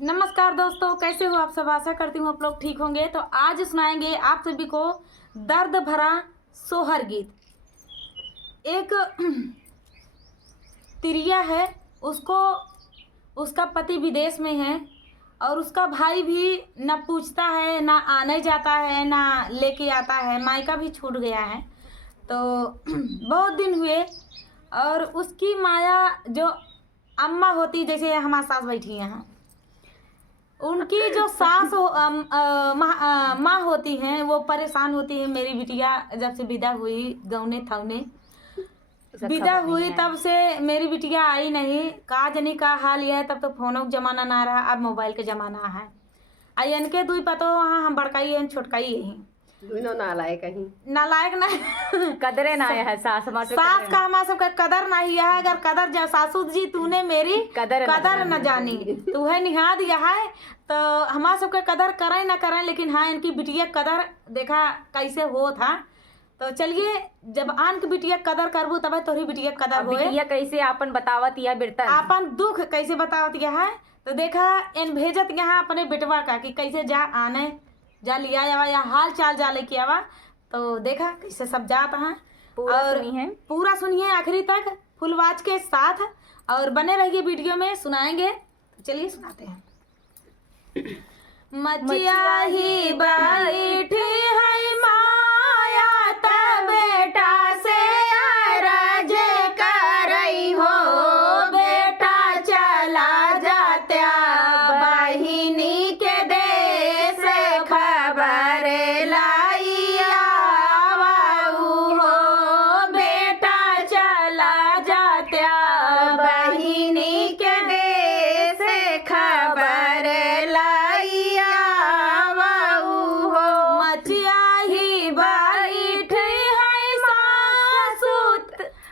नमस्कार दोस्तों, कैसे हो आप सब। आशा करती हूँ आप लोग ठीक होंगे। तो आज सुनाएंगे आप सभी को दर्द भरा सोहर गीत। एक तिरिया है, उसको उसका पति विदेश में है और उसका भाई भी ना पूछता है, ना आने जाता है, ना लेके आता है। मायका भी छूट गया है। तो बहुत दिन हुए और उसकी माया जो अम्मा होती, जैसे हमारे सास बैठी हैं, उनकी जो सास माँ होती हैं, वो परेशान होती है। मेरी बिटिया जब से विदा हुई, गौने थवने विदा हुई, तब से मेरी बिटिया आई नहीं। का जनी का हाल यह है। तब तो फोनों का जमाना ना रहा, अब मोबाइल के जमाना है। आई इनके दुई पतो वहाँ, हम बड़काई हैं छोटकाई यही दुनो नालायक कहीं नालायक नहीं कदरे ना है सास सास का हमारा सबका कदर नहीं है। अगर कदर जा सासू जी तूने मेरी कदर न जानी, तू है निहा दिया है। तो हमारा सबका कदर करें ना करें, लेकिन हाँ इनकी बिटिया कदर देखा कैसे हो था। तो चलिए, जब आन की बिटिया कदर करबू तब तोहरी बिटिया कदर होए। बिटिया कैसे आपन बतावत या बिरता आपन दुख कैसे बतावत यह है। तो देखा इन भेजत यहाँ अपने बेटवा का कि कैसे जा आने जा लिया आवा या हाल चाल जा लेके आवा। तो देखा कैसे सब जात हैं। पूरा सुनिए आखिरी तक फुलवाच के साथ और बने रहिए वीडियो में, सुनाएंगे। तो चलिए सुनाते हैं। मचिया ही बैठी है माया, तब बेटा से अरज करई हो। बेटा चला जात्या बहिनी के देश, खबर लाइया वाऊ हो। बेटा चला जात्या बहिनी के देश, खबर लाइया वाऊ हो। मचिया ही बैठ है सासुत,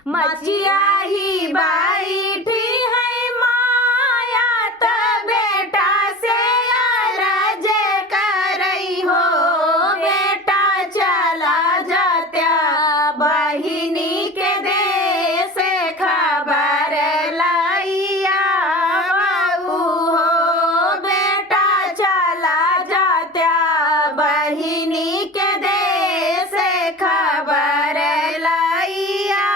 मचिया ही बैठी है माया, त बेटा से अरज करई हो। बेटा चला जात्या बहिनी के देश, खबर लाइया वाऊ हो। बेटा चला जात्या बहिनी के देश, खबर लाइया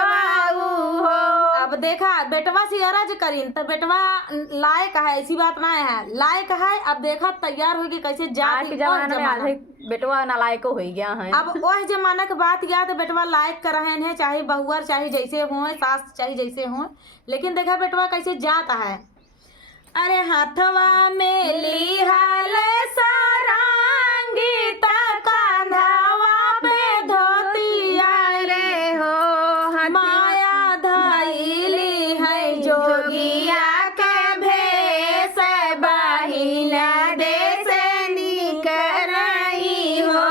वाऊ हो। अब देखा बेटवा से अरज करीन तो बेटवा लायक है, ऐसी बात ना है, लायक है। अब देखा तैयार होगी कैसे जा आज के जमाना में आधे बेटवा नालायक हो गया है। अब वह जमाना के बात याद, बेटवा लायक कर रहे हैं, चाहे बहुअर चाहे जैसे हो, सास चाहे जैसे हो। लेकिन देखा बेटवा कैसे जाता है। अरे हाथवा में लिहाल सारंगी, त कांधावा पे धोतिया रे हो। माया धइली है जोगिया के भेष, बहिना देश निकरई हो।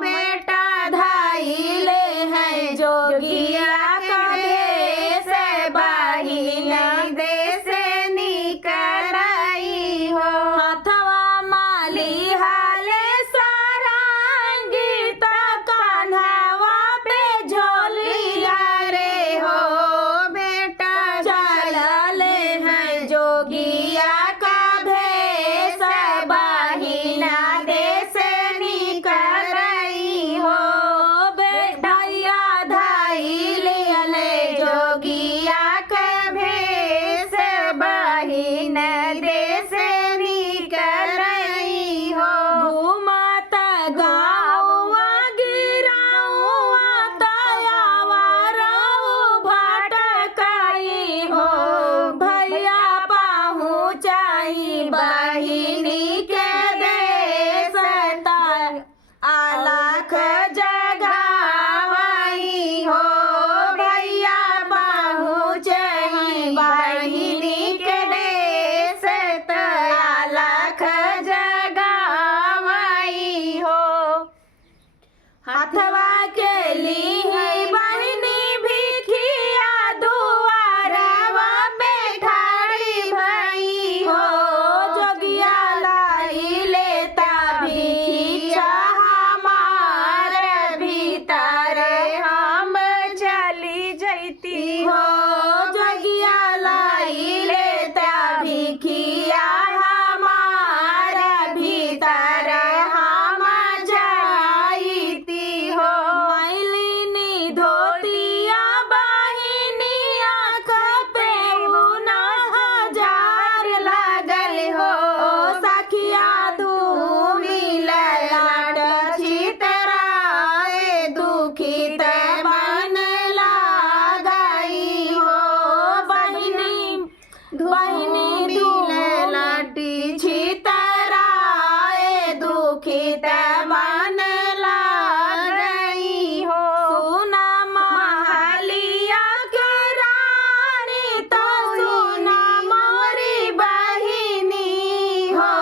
बेटा धइले है जोगिया का भेष, बहिना देश निकरई हो। हाथवा माली हाले सारंगी, त कान्हावा पे झोलिया रे हो। बेटा चलले है जोगिया का भेष, बहिना देश निकरई हो। भैया धइले जोगिया के भेष, बहिना देश निकरई हो। घूमत गाँवा गिराउआ, तयावा रहु भटकई हो। भैया पहुँचाई बहिनी के देश, आलाख जगावई हो। भैया पहुँचाई बहिनी के देश, बहिनी मिले लाटी छितराए दुखित मन लागई हो सुना महलिया के रानी तो सुना मोरी बहिनी हो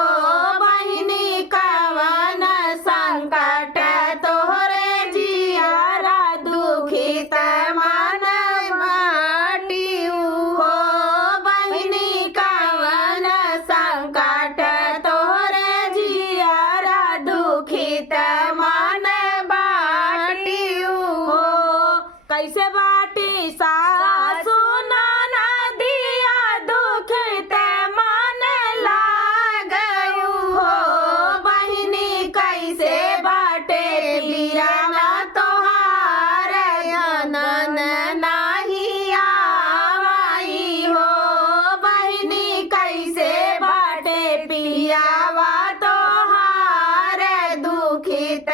बहिनी कवन संकट तोहरे जियारा दुखित मन माटी हो बहिनी कवन संकट तोहरे जियारा दुखित मन बाटी हो कैसे बाटी सासु नदिया दुखित मन लागयू हो बहिनी कैसे बाटे बीराना तोहार नन नाही आवाई हो बहिनी कैसे बाटे पियावा तोहार दुखित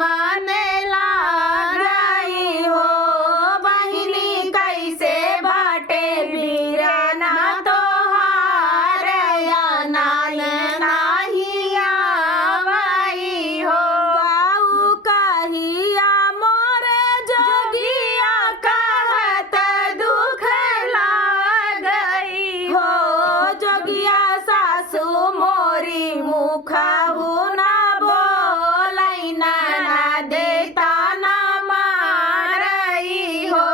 मन लागई हो बहिनी कैसे बाटे बीराना तोहार नान नाही आवाई हो गाऊ कहिया मोरे जोगिया कहत दुख लागई हो जोगिया सासु मोरी मुखहु ना बोलै ना देता ना मारई हो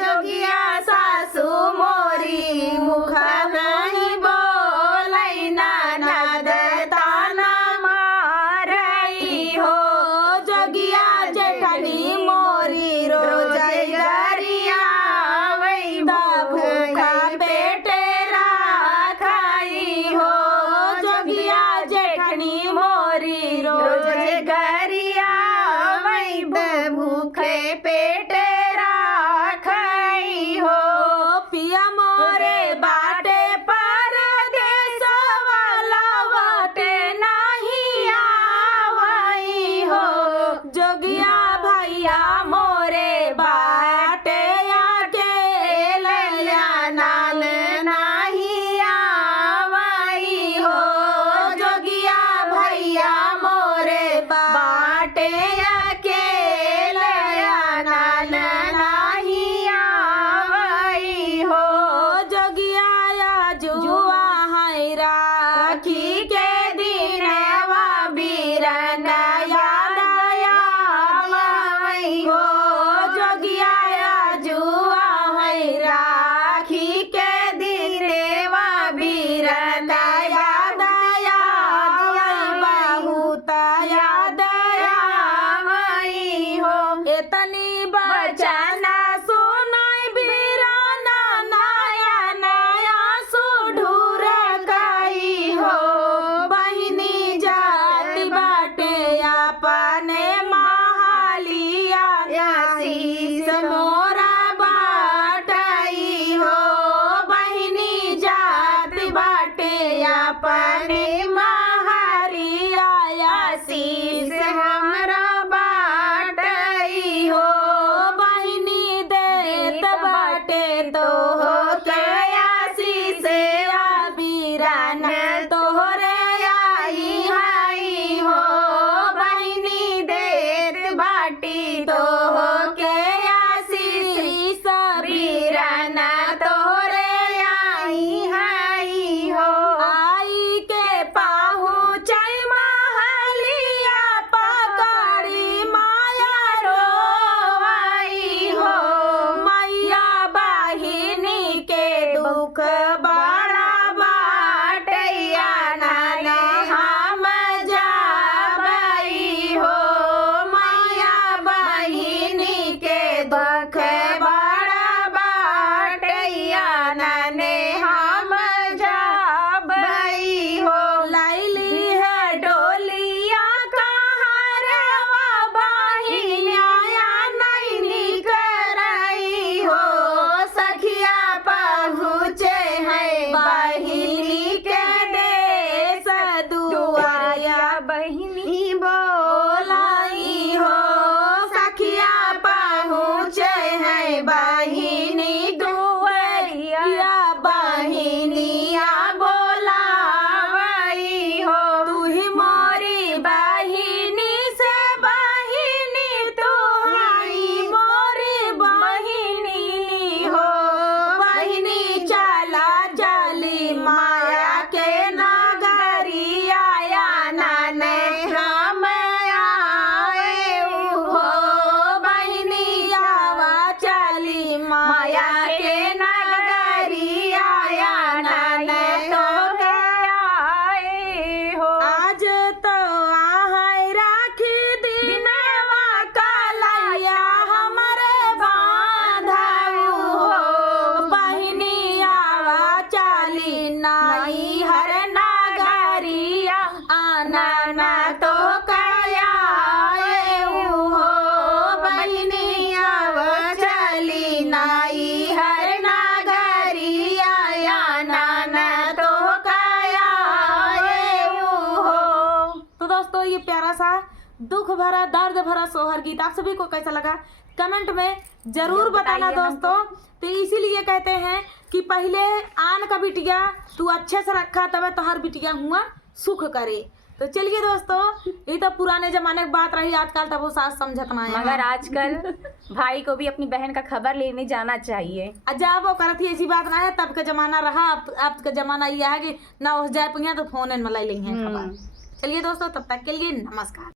जोगिया सासु मोरी मुख नहीं बोलै ना देता ना मारई हो जोगिया जेठनी मोरी रोजई गरिया वही भूखा पेटे राखाई हो जोगिया जेठनी मोरी रोज गरिया वही भूखे पेटे राखाई हो पिया मोरे बाटे परदेस वाला बाटे नहीं आवई हो जोगिया भैया मोरे बाटे अकेले नाल नहीं आवई हो जोगिया भैया मोरे बाटे अकेले नाल नहीं आवई हो जोगिया जुआ है राखी के दिन वा बीरन याद आवई हो जोगिया जुआ है राखी के दिन वा बीरन याद आवई बहुत याद आवई हो इतनी बचना सुनाई बीराना नया नया सुढूर गई हो बहिनी जाति बाटे अपने महालिया आशीष मोरा बाटई हो बहिनी जाति बाटे अपने महारिया आशीष हमरा बाटई हो बहिनी देत बाटे तो हो के आशीष बीरान तोहरे आई हाई हो बहिनी देत बाटी तो हो के आशीष बीरान तोहरे आई हाई हो आई के चली नाई हर नागरिया आना ना तो काया हो बहनिया वो चली नाई हर नागरिया आना ना तो काया हो। तो दोस्तों ये प्यारा सा दुख भरा दर्द भरा सोहर गीत आप सभी को कैसा लगा कमेंट में जरूर बताना दोस्तों। तो इसीलिए कहते हैं कि पहले आन का बिटिया तू अच्छे से रखा तब तो हर बिटिया हुआ सुख करे। तो चलिए दोस्तों ये तो पुराने जमाने की बात रही, आजकल तब वो सास समझत ना है। मगर आजकल भाई को भी अपनी बहन का खबर लेने जाना चाहिए। जब वो करती ऐसी बात ना है तब का जमाना रहा, अब का जमाना ये है कि ना उस जाए पिया तो फोन में लाई लेंगे खबर। चलिए दोस्तों तब तक के लिए नमस्कार।